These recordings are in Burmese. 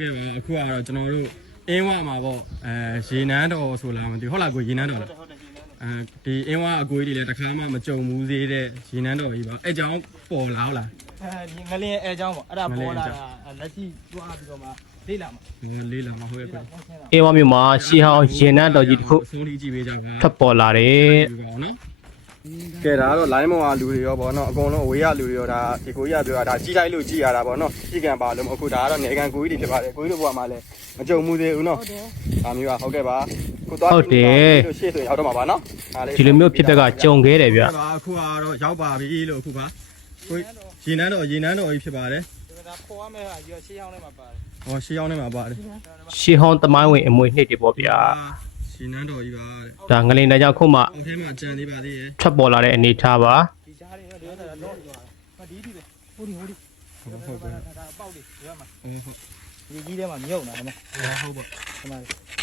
ကဲ့ပါအခုကတော့ကျွန်တော်တို့အင်းဝမှာပေါ့အဲရေနန်းတော်ဆိုလားမသိဘူးဟုတ်လားကိုရေနန်းတော်လားအဲဒီအင်းဝအကိုကြီးတွေလည်းတစ်ခါမှမကြုံဘူးသေးတဲ့ရေနန်းတော်ကြီးပါအဲကြောင့်ပေါ်လာဟုတ်လားအဲဒီငလင်းအဲအကြောင်းပေါ့အဲ့ဒါပေါ်လာတာလက်ရှိတွားပြီးတော့မှလေးလာမှာလေးလာမှာဟုတ်ရဲ့ကွအေးဝမြို့မှာရှီဟောင်းရင်နှန်းတော်ကြီးတစ်ခုအဆုံးလေးကြည့်ပေးကြပါထွက်ပေါ်လာတယ်ဒီကောင်နော် ကဲဒါကတော့ line မောင်ကလူတွေရောဗောနော်အကုန်လုံးအဝေးရလူတွေရောဒါဒီကိုကြီးကပြောတာဒါကြီးလိုက်လို့ကြီးရတာဗောနော်ကြီးကံပါလို့အခုဒါကတော့နေကန်ကိုကြီးတွေဖြစ်ပါတယ်ကိုကြီးတို့ဘုရားမှာလည်းမကြုံမှုသေးဘူးနော်ဒါမျိုးကဟုတ်ကဲ့ပါခုသွားလို့ရှေ့ဆိုရောက်တော့မှာပါနော်ဒီလိုမျိုးဖြစ်ပက်ကကြုံခဲ့တယ်ဗျပါအခုကတော့ရောက်ပါပြီလို့အခုပါကိုရေနန်းတော်ရေနန်းတော်ကြီးဖြစ်ပါတယ်ဒါပေါ်ရမယ့်ဟာရွှေရှေးအောင်ထဲမှာပါတယ်ဟောရှေးရောက်နေမှာပါတယ်ရှီဟောင်းတမိုင်းဝင်အမွေနှစ်တွေပေါ့ဗျာ ရေနန်းတော်ကြီးပါတဲ့ဒါငလင်တန်းကြောင့်ခုမှအောက်ထဲမှာကြံသေးပါသေးရဲ့ထွက်ပေါ်လာတဲ့အနေအထားပါဒီကြားလေးတော့ဒီဥစ္စာတော့မဒီဒီပဲဟိုဒီဟိုဒီဟုတ်ဟုတ်ပါဒါဒါပေါက်လေးဒီမှာဟုတ်ဟုတ်ဒီကြီးထဲမှာမြုပ်နေတာဒါဟုတ်ပါမှ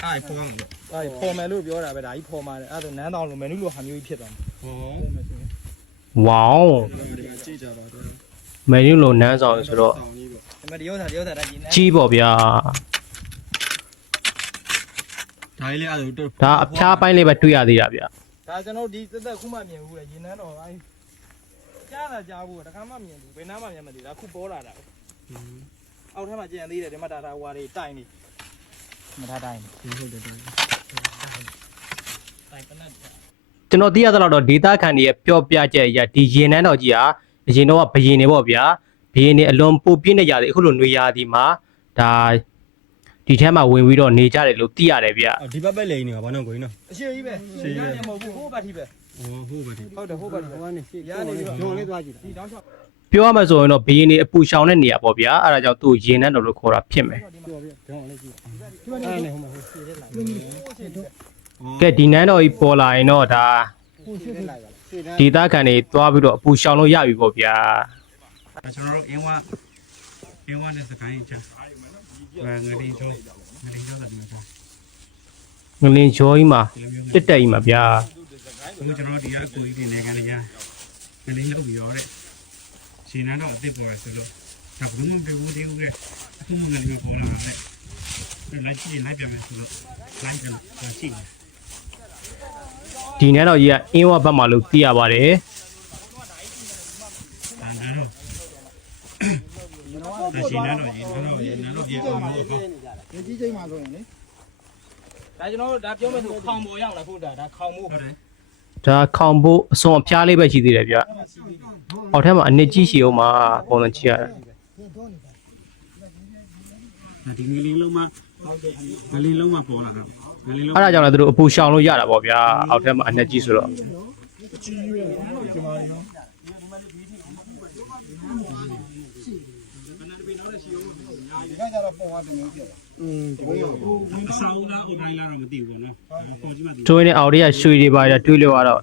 အားဖော်မှာပေါ့အဲ့ပေါ်မယ်လို့ပြောတာပဲဒါကြီးပေါ်မှာတယ်အဲ့ဒါနန်းတောင်လိုမယ်နုလိုဟာမျိုးကြီးဖြစ်သွားမှာဟောပေါ်မယ်ဆိုရင်ဝေါင်းဒီမှာကြည့်ကြပါတော့မင်းယူလိုနန်းဆောင်ဆိုတော့ဆောင်းကြီးပေါ့ဒီမှာဒီဥစ္စာဒီဥစ္စာဒါကြီးနန်းကြီးပေါ့ဗျာ ဒါလေးအဲ့ဒါဒါအဖျားပိုင်းလေးပဲတွေ့ရသေးတာဗျဒါကျွန်တော်ဒီသက်သက်ခုမှမြင်ဘူးလေရေနန်းတော်အဲ့ကြားတာကြားဘူးတခါမှမြင်ဘူးဘယ်နားမှမြင်မသိဘူးဒါခုပေါ်လာတာအောက်ထဲမှာကြံသေးတယ်ဒီမှာဒါဒါဟွာတွေတိုင်နေမထားတိုင်ဟုတ်တယ်ဟုတ်တယ်တိုင်ပနတ်ကျွန်တော်သိရသလောက်တော့ဒေတာခန်တွေရဲ့ပျော့ပြချက်အရာဒီရင်နှန်းတော်ကြီးဟာအရင်တော့ဘယင်နေပေါ့ဗျာဘယင်နေအလွန်ပိုပြည့်နေကြတယ်အခုလိုနေရာဒီမှာဒါ ဒီထဲမှာဝင်ပြီးတော့နေကြတယ်လို့သိရတယ်ဗျဒီဘက်ပဲလိန်နေပါဘာလို့ကိုကြီးနော်အရှိကြီးပဲရနေမဟုတ်ဘူးဟိုဘက်ထိပဲဟောဟုတ်ပါဒီဟုတ်တယ်ဟိုဘက်ထိဟိုကနေရနေပြီးတော့ဂျုံလေးသွားကြည့်တာဒီတောင်းချောက်ပြောရမယ်ဆိုရင်တော့ဘယင်နေအပူရှောင်တဲ့နေရာပေါ့ဗျာအဲ့ဒါကြောင့်သူ့ရင်နှန်းတော်လို့ခေါ်တာဖြစ်မယ်ပြောပြဂျုံလေးကြည့်ဒီမှာနေဟိုမှာဟိုရှေ့လေးလာဟိုရှေ့လေးကဲဒီနန်းတော်ကြီးပေါ်လာရင်တော့ဒါဟိုရှေ့လေးလာပါရှေ့တန်းဒေတာခန်တွေသွားပြီးတော့အပူရှောင်လို့ရပြီပေါ့ဗျာကျွန်တော်တို့အင်းဝအင်းဝနဲ့စကိုင်းချာ ငါငလင်းတော့ငလင်းတော့တယ်မှာငလင်ကျော်ကြီးမှာတက်တက်ကြီးမှာဗျာအခုကျွန်တော်ဒီကအကူကြီးတွေနေကန်နေရငလင်းလောက်ပြီးရောတဲ့ရှင်နန်းတော့အစ်စ်ပေါ်ရဆိုလို့ဒါဘုံမပြေဘူးတေးဦးကအခုငလင်းပေါ်လာတယ်လိုက်ကြည့်လိုက်ပြန်မယ်ဆိုတော့လိုက်ပြန်တော့ကြည့်ဒီနန်းတော်ကြီးကအင်းဝဘက်မှာလို့သိရပါတယ်တန်တော့ဒါရှင်နန်းတော့ရေနန်းတော့ရေနန်းတော့ပြေအောင်လို့အခု ဒီကြီးချိန်မှာဆိုရင်လေဒါကျွန်တော်တို့ဒါပြောမယ်ဆိုခေါင်ပေါ်ရောက်လာဖို့ဒါဒါခေါင်မို့ဟုတ်တယ်ဒါခေါင်ဖို့အစွန်အဖျားလေးပဲရှိသေးတယ်ဗျအောက်ထဲမှာအနစ်ကြီးရှိအောင်မှာပုံစံကြည့်ရတာဒီငလင်းလုံးမှာငလင်းလုံးမှာပေါ်လာတော့ငလင်းလုံးအဲ့ဒါကြောင့်လည်းသူတို့အပူရှောင်လို့ရတာပေါ့ဗျာအောက်ထဲမှာအနစ်ကြီးဆိုတော့ ဒီကကြတော့ပုံသွားတယ်မျိုးပြောอืมဒီလိုအဆောင်လားအတိုင်းလားတော့မသိဘူးပေါ့နော်ပေါ်ကြီးမှသိတွင်းနဲ့အောက်တွေကရွှေတွေပါရတွေးလို့ရတော့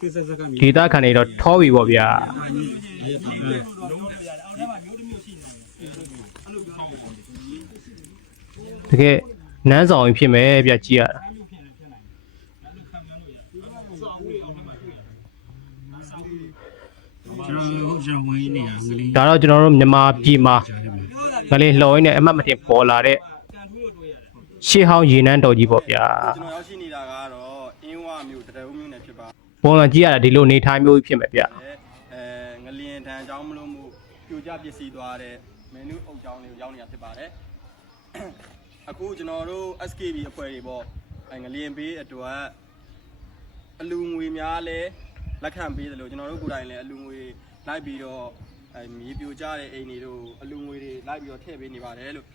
ကိစ္စစကမြေဒေတာခန်တွေတော့ထောပြီပေါ့ဗျာတကယ်နန်းဆောင်ကြီးဖြစ်မယ်ဗျကြည့်ရတာကျွန်တော်ဟုတ်ကျွန်တော်ဝင်နေရငလင်းဒါတော့ကျွန်တော်တို့မြန်မာပြည်မှာ ငလင်လှော်ရင်းနဲ့အမှတ်မတင်ပေါ်လာတဲ့ရှေးဟောင်းရေနန်းတော်ကြီးပေါ့ဗျာကျွန်တော်ရောက်ရှိနေတာကတော့အင်းဝမြို့တရဝမြို့နယ်ဖြစ်ပါပုံစံကြည့်ရတာဒီလိုနေထိုင်မျိုးကြီးဖြစ်မယ်ဗျအဲငလျင်ထံအကြောင်းမလို့မှုပြိုကျပစ္စည်းသွားတဲ့မင်းနူးအုပ်ကြောင်းလေးကိုရောက်နေတာဖြစ်ပါတယ်အခုကျွန်တော်တို့ SKB အဖွဲ့တွေပေါ့အဲငလျင်ပေးအတွက်အလူငွေများလဲလက်ခံပေးတယ်လို့ကျွန်တော်တို့ကိုယ်တိုင်လည်းအလူငွေလိုက်ပြီးတော့ အဲမြေပြိုကျတဲ့အိမ်တွေတို့အလူငွေတွေလိုက်ပြီးတော့ထည့်ပေးနေပါတယ်လို့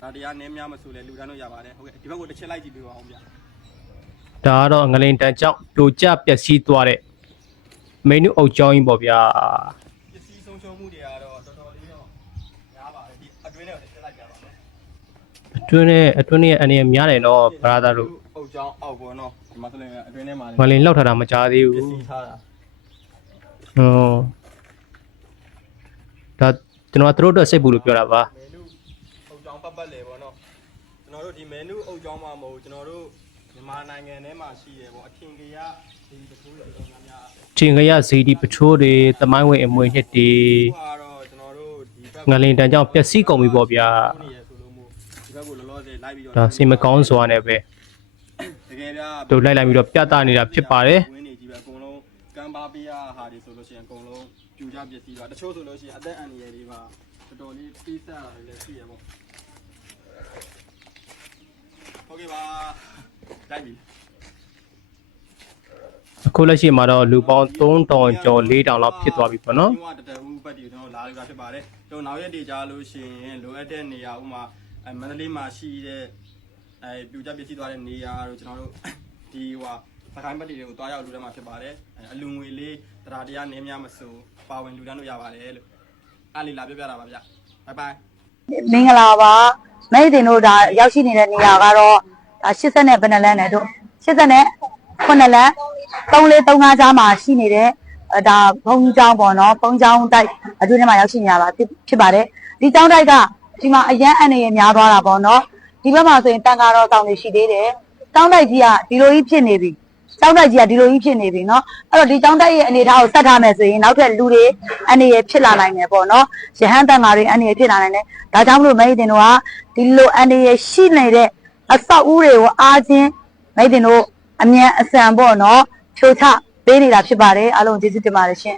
ဒါတရားနည်းများမဆိုလဲလူတန်းတို့ရပါတယ်ဟုတ်ကဲ့ဒီဘက်ကိုတစ်ချက်လိုက်ကြည့်ပေးပါအောင်ဗျာဒါကတော့ငလင်တန်ကြောင့်ပြိုကျပျက်စီးသွားတဲ့မေနုအုပ်ကြောင်းကြီးပေါ့ဗျာပစ္စည်းဆုံးရှုံးမှုတွေကတော့တော်တော်လေးတော့များပါတယ်ဒီအတွင်းထဲကိုတစ်ချက်လိုက်ကြပါမယ် အတွင်းနဲ့အတွင်းနဲ့အနေနဲ့များတယ်နော်ဘရာသာတို့အုတ်ကြောင်းအောက်ပေါ်နော်ဒီမှာဆိုရင်အတွင်းထဲမှာငလင်လောက်ထားတာမကြားသေးပဘူးစ္စည်းထားတာဟောဒါကျွန်တော်ကသူတို့အတွက်စိတ်ပူလို့ပြောတာပါမင်းတို့အုတ်ကြောင်းပတ်ပတ်လေပေါ့နော်ကျွန်တော်တို့ဒီမင်းတို့အုတ်ကြောင်းမှာမဟုတ်ကျွန်တော်တို့မြန်မာနိုင်ငံထဲမှာရှိတယ်ပေါ့အထင်ကြီးချင်းကရဇီဒီပချိုးတွေတမိုင်းဝင်အမွေနှစ်တွေအခုကတော့ကျွန်တော်တို့ဒီဘက်ငလင်တန်ကြောင့်ပျက်စီးကုန်ပြီပေါ့ဗျာ နေရဆိုလို့မို့ဒီ ဘက်ကိုလောလောဆယ်လိုက်ပြီးတော့ဒါစင်မကောင်းစွာနဲ့ပဲတကယ်ဗျာတို့လိုက်လိုက်ပြီးတော့ပြသနေတာဖြစ်ပါတယ်ဝင်းနေကြီးပဲအကုန်လုံးကမ်ဘာပီယာဟာတွေဆိုလို့ရှိရင်အကုန်လုံးပြူကြပစ္စည်းပါတချို့ဆိုလို့ရှိရင်အသက်အန္တရာယ်တွေပါတော်တော်လေးတိစက်တာတွေလည်းရှိရပေါ့ဟုတ်ကဲ့ပါလိုက်ပြီအခုလက်ရှိမှာတော့လူပေါင်း3000ကျော်4000လောက်ဖြစ်သွားပြီပေါ့နော်ဒီကတတဦးပတ်တီကျွန်တော်လာလို့ရဖြစ်ပါတယ်ကျွန်တော်နောက်ရက်တွေကြားလို့ရှိရင်လိုအပ်တဲ့နေရာဥမာ အဲမန္တလေးမှာရှိတဲ့အဲပြူကြပစ္စည်းသွားတဲ့နေရာတို့ကျွန်တော်တို့ဒီဟိုစကိုင်းပတ်တီတွေကိုတွားရောက်လူထဲမှာဖြစ်ပါတယ်အဲအလူငွေလေးတရားတရားနည်းများမစိုးပါဝင်လူတန်းလို့ရပါတယ်လို့အားလေးလာပြပြတာပါဗျဘိုင်ဘိုင်မင်္ဂလာပါမိတ်တင်တို့ဒါရောက်ရှိနေတဲ့နေရာကတော့ဒါ80နဲ့ဘယ်နှလန်းနဲ့တို့80နဲ့9လန်း3435ကြားမှာရှိနေတဲ့အဲဒါဘုံကြီးကျောင်းပေါ့နော်ဘုံကျောင်းတိုက်အတွင်းထဲမှာရောက်ရှိနေရတာဖြစ်ဖြစ်ပါတယ်ဒီကျောင်းတိုက်က ဒီမှာအရန်အနေရများသွားတာပေါ့နော်ဒီဘက်မှာဆိုရင်တန်ကားတော်တောင်တွေရှိသေးတယ်ကျောင်းတိုက်ကြီးကဒီလိုကြီးဖြစ်နေပြီ ကျောင်းတိုက်ကြီးကဒီလိုကြီးဖြစ်နေပြီเนาะအဲ့တော့ဒီကျောင်းတိုက်ရဲ့အနေအထားကိုဆက်ထားမယ်ဆိုရင်နောက်ထပ်လူတွေအနေရဖြစ်လာနိုင်တယ်ပေါ့เนาะရဟန်းတန်ဃာတွေအနေရဖြစ်လာနိုင်တယ်ဒါကြောင့်မလို့မိတ်တင်တို့ကဒီလိုအနေရရှိနေတဲ့အဆောက်အဦတွေကိုအားချင်းမိတ်တင်တို့အမြန်အဆန်ပေါ့เนาะဖြိုချပေးနေတာဖြစ်ပါတယ်အားလုံးကျေးဇူးတင်ပါတယ်ရှင်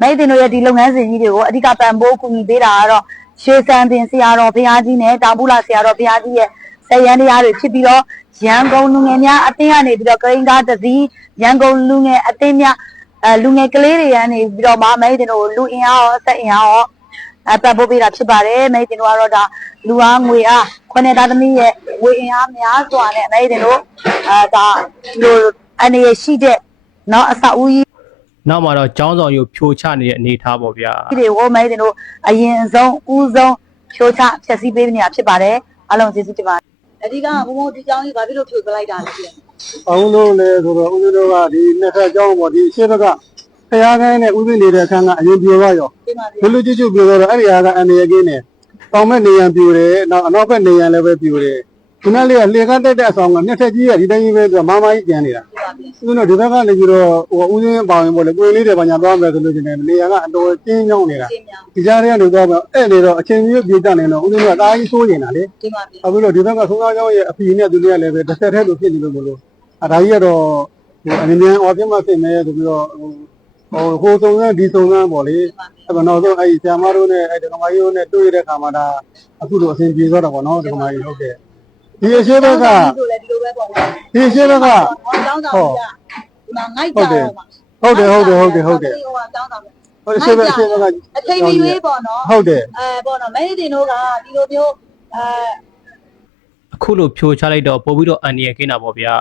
မိတ်တင်တို့ရဲ့ဒီလုပ်ငန်းစဉ်ကြီးတွေကိုအဓိကပံ့ပိုးကူညီပေးတာကတော့ ရွှေစံပင်ဆရာတော်ဘုရားကြီးနဲ့တောင်ပူလာဆရာတော်ဘုရားကြီးရဲ့ ဆယ်ရန်တရားတွေဖြစ်ပြီးတော့ရန်ကုန်လူငယ်များအသင်းကနေပြီးတော့ဂရိန်ကားတစ်စီးရန်ကုန်လူငယ်အသင်းများအဲလူငယ်ကလေးတွေကနေပြီးတော့မမိတ်တင်တို့လူအင်အားရောအသက်အင်အားရောအပတ်ဖို့ပေးတာဖြစ်ပါတယ်မိတ်တင်တို့ကတော့ဒါလူအားငွေအားခွနဲ့သားသမီးရဲ့ငွေအင်အားများစွာနဲ့မိတ်တင်တို့အဲဒါဒီလိုအနေရရှိတဲ့เนาะအဆောက်အဦကြီး နောက်မှာတော့ကျောင်းဆောင်ရုပ်ဖြိုချနေတဲ့အနေအထားပေါ့ဗျာတွေကိုမိတ်တင်တို့အရင်ဆုံးဦးဆုံးဖြိုချဖျက်ဆီးပေးနေတာဖြစ်ပါတယ်အားလုံးကျေးဇူးတင်ပါတယ်အဓိကဘုံဘုံဒီကြောင်းကြီးဘာဖြစ်လို့ဖြိုပလိုက်တာလဲပြည့်အောင်လို့လေဆိုတော့ဦးဇင်းတို့ကဒီနှစ်ဖက်ကျောင်းပေါ့ဒီရှေ့ဘက်ကဖျားခိုင်းနဲ့ဦးဇင်းနေတဲ့အခန်းကအရင်ပြိုသွားရောဒီမှာလူလူကျွတ်ကျွတ်ပြိုသွားတော့အဲ့ဒီဟာကအန်ရကင်းနဲ့တောင်မဲ့နေရန်ပြိုတယ်နောက်အနောက်ဘက်နေရန်လည်းပဲပြိုတယ်ခုနလေးကလေကတက်တဲ့အဆောင်ကနှစ်ထက်ကြီးကဒီတိုင်းကြီးပဲဆိုတော့မမကြီးကျန်နေတာ ဦးဇင်းတို့ဒီဘက်ကနေပြီးတော့ဟိုဦးဇင်းပေါင်ရင်ပေါ့လေကိုယ်လေးတွေဘာညာသွားမယ်ဆိုလို့ရှိရင်နေရန်ကအတော်ကျင်းကြောင်းနေတာရှင်းများဒီကြားထဲကနေသွားတော့အဲ့လေတော့အချိန်ကြီးပြေးကြနေတော့ဦးဇင်းတို့ကတားကြီးဆိုးနေတာလေဒီမှာပြအခုတော့ဒီဘက်ကဆုံးသားကျောင်းရဲ့အဖီနဲ့သူတွေကလည်းပဲတစ်ဆက်တည်းလိုဖြစ်နေလို့မလို့အဲဒါကြီးကတော့ဟိုအနေနဲ့အော်ပြမသိနေဆိုပြီးတော့ဟိုဟိုဟိုစုံစမ်းဒီစုံစမ်းပေါ့လေအဲ့တော့နောက်ဆုံးအဲ့ဒီဆရာမတို့နဲ့အဲ့ဒီကမကြီးတို့နဲ့တွေ့ရတဲ့ခါမှာဒါအခုလိုအဆင်ပြေသွားတာပေါ့နော်ဒီကမကြီးဟုတ်ကဲ့ ဒီအရှိဘက်ကဆိုလည်းဒီလိုပဲပေါ့နော်ဒီအရှိဘက်ကကျောင်းဆောင်ကြီးကဒီမှာငိုက်ကြတော့မှာဟုတ်တယ်ဟုတ်တယ်ဟုတ်တယ်ဟုတ်တယ်ဟိုကကျောင်းဆောင်ဟိုအရှိဘက်အရှိဘက်ကအချိန်မီရွေးပေါ့နော်ဟုတ်တယ်အဲပေါ့နော်မဲတင်တို့ကဒီလိုမျိုးအဲအခုလိုဖြိုချလိုက်တော့ပို့ပြီးတော့အန်ရကင်းတာပေါ့ဗျာ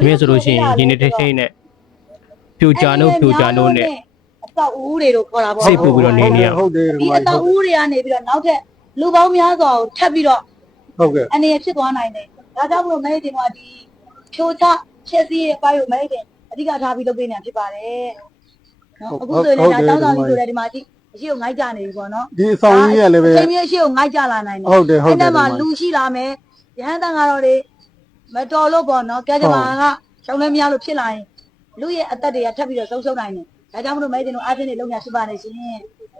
ဒီနေ့ဆိုလို့ရှိရင်ရင်းနေထိတ်ထိတ်နဲ့ပြိုကြနို့ပြိုကြနို့နဲ့အဆောက်အဦတွေလို့ခေါ်တာပေါ့စိတ်ပူပြီးတော့နေနေရဟုတ်တယ်ဒီဒီကမအဆောက်အဦတွေကနေပြီးတော့နောက်ထပ်လူပေါင်းများစွာကိုထပ်ပြီးတော့ ဟုတ်ကဲ့အနေဖြစ်သွားနိုင်တယ်ဒါကြောင့်မလို့မဲတင်ကဒီချိုးချချက်စီးရဲ့အပိုင်းကိုမဲတင်အဓိကထားပြီးလုပ်ပေးနေတာဖြစ်ပါတယ်နော်အခုဆိုရင်ဒါကျောင်းဆောင်ကြီးဆိုလည်းဒီမှာကြည့်အရှိကိုငိုက်ကြနေပြီပေါ့နော်ဒီအဆောင်ကြီးကလည်းပဲအချိန်မျိုးရှိကိုငိုက်ကြလာနိုင်တယ်ဟုတ်တယ်ဟုတ်တယ်အဲ့ဒါမှလူရှိလာမယ်ရဟန်းတန်ကတော့တွေမတော်လို့ပေါ့နော်ကဲကြမှာကရှောင်းလဲမရလို့ဖြစ်လာရင်လူရဲ့အသက်တွေကထပ်ပြီးတော့ဆုံးရှုံးနိုင်တယ်ဒါကြောင့်မလို့မဲတင်တို့အားဖြင့်နေလုံညာရှိပါနေရှင်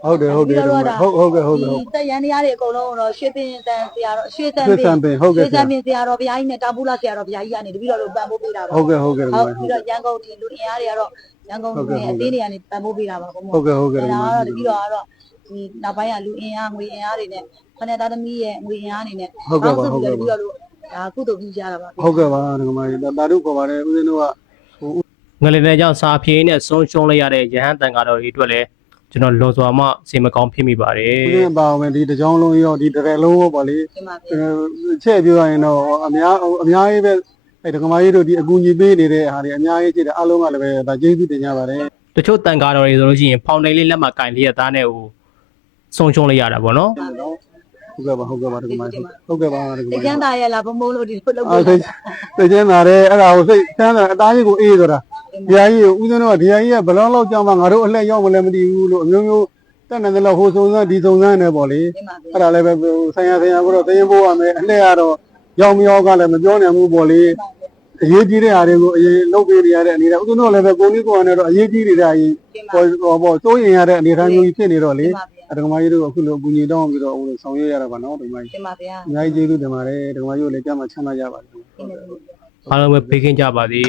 ဟုတ်တယ်ဟုတ်တယ်ဟုတ်ဟုတ်ကဲ့ဟုတ်ကဲ့ဟုတ်ဒီတက်ရန်တရားတွေအကုန်လုံးတော့ရွှေပင်တန်ဆရာတော်ရွှေတန်ဆွေးစံပင်ဟုတ်ကဲ့ရွှေတန်ပင်ဆရာတော်ဘုရားကြီးနဲ့တာပူလာဆရာတော်ဘုရားကြီးကနေတပည့်တော်တို့ပံ့ပိုးပေးတာပါဟုတ်ကဲ့ဟုတ်ကဲ့ဟုတ်ပြီးတော့ရန်ကုန်ဒီလူအင်အားတွေကတော့ရန်ကုန်လူတွေအသေးတွေကနေပံ့ပိုးပေးတာပါဘုံဘုံဟုတ်ကဲ့ဟုတ်ကဲ့အဲ့ဒါကတော့တပည့်တော်ကတော့ဒီနောက်ပိုင်းကလူအင်အားငွေအင်အားတွေနဲ့ခနဲ့သားသမီးရဲ့ငွေအင်အားတွေနဲ့ဟုတ်ကဲ့ပါဟုတ်ကဲ့တပည့်တော်တို့ဒါကုသိုလ်ပြုကြတာပါဟုတ်ကဲ့ပါဒကမကြီးတာတို့ခေါ်ပါတယ်ဦးဇင်းတို့ကငလင်တဲ့ကြောင့်စာပြေးနဲ့ဆုံးရှုံးလိုက်ရတဲ့ရဟန်းတန်ဃာတော်တွေအတွက်လည်း ကျွန်တော်လွန်စွာမှစိတ်မကောင်းဖြစ်မိပါတယ်ဦးဇင်းပါဝင်ဒီတကြောင်းလုံးရောဒီတရလုံးရောပေါ့လေဒီမှာအဲချဲ့ပြောရရင်တော့အများအများကြီးပဲအဲဒကမကြီးတို့ဒီအကူအညီပေးနေတဲ့ဟာတွေအများကြီးကြည့်တယ်အားလုံးကလည်းပဲဒါကျေးဇူးတင်ကြပါတယ်တချို့တန်ဃာတော်တွေဆိုလို့ရှိရင်ဖောင်တိန်လေးလက်မှာကင်လေးရသားနဲ့ဟိုဆုံးရှုံးလိုက်ရတာပေါ့နော်ဟုတ်ကဲ့ပါဟုတ်ကဲ့ပါဒကမကြီးဟုတ်ကဲ့ပါဒကမသိကြီးကျန်းသာရဲ့လားဘုံဘုံလို့ဒီလိုလုပ်အဲပေးစိတ်စိတ်ကျင်းလာတယ်အဲ့ဒါကိုစိတ်ချမ်းသာအသားကြီးကိုအေးဆိုတာ ဒီဟာကြီးကိုဦးဇင်းတို့ကဒီဟာကြီးကဘယ်လောက်လောက်ကြောင်မှငါတို့အလှည့်ရောက်မလဲမသိဘူးလို့အမျိုးမျိုးတက်နေတယ်လို့ဟိုစုံစမ်းဒီစုံစမ်းနေပေါ့လေဒီမှာအဲ့ဒါလည်းပဲဆိုင်ရဆိုင်ရကိုတော့သရင်ပိုးရမယ်အလှည့်ရတော့ရောက်မရောကလည်းမပြောနိုင်ဘူးပေါ့လေအရေးကြီးတဲ့အားတွေကိုအရင်လုပ်ပေးနေရတဲ့အနေနဲ့ဥတို့လည်းပဲကိုကြီးကိုယ်နဲ့တော့အရေးကြီးနေတဲ့အရင်ဟောဟောပေါ့စိုးရင်ရတဲ့အနေအထားမျိုးကြီးဖြစ်နေတော့လေတင်ပါဗျာအတကမာကြီးတို့အခုလိုအကူအညီတောင်းပြီးတော့ဟိုဆောင်ရွက်ရတာပါနော်ဒီမှာတင်ပါဗျာအများကြီးကျေးဇူးတင်ပါတယ်ဒကမာကြီးကိုလည်းကြားမှာချမ်းသာကြပါစေအားလုံးပဲပေးကင်းကြပါစေ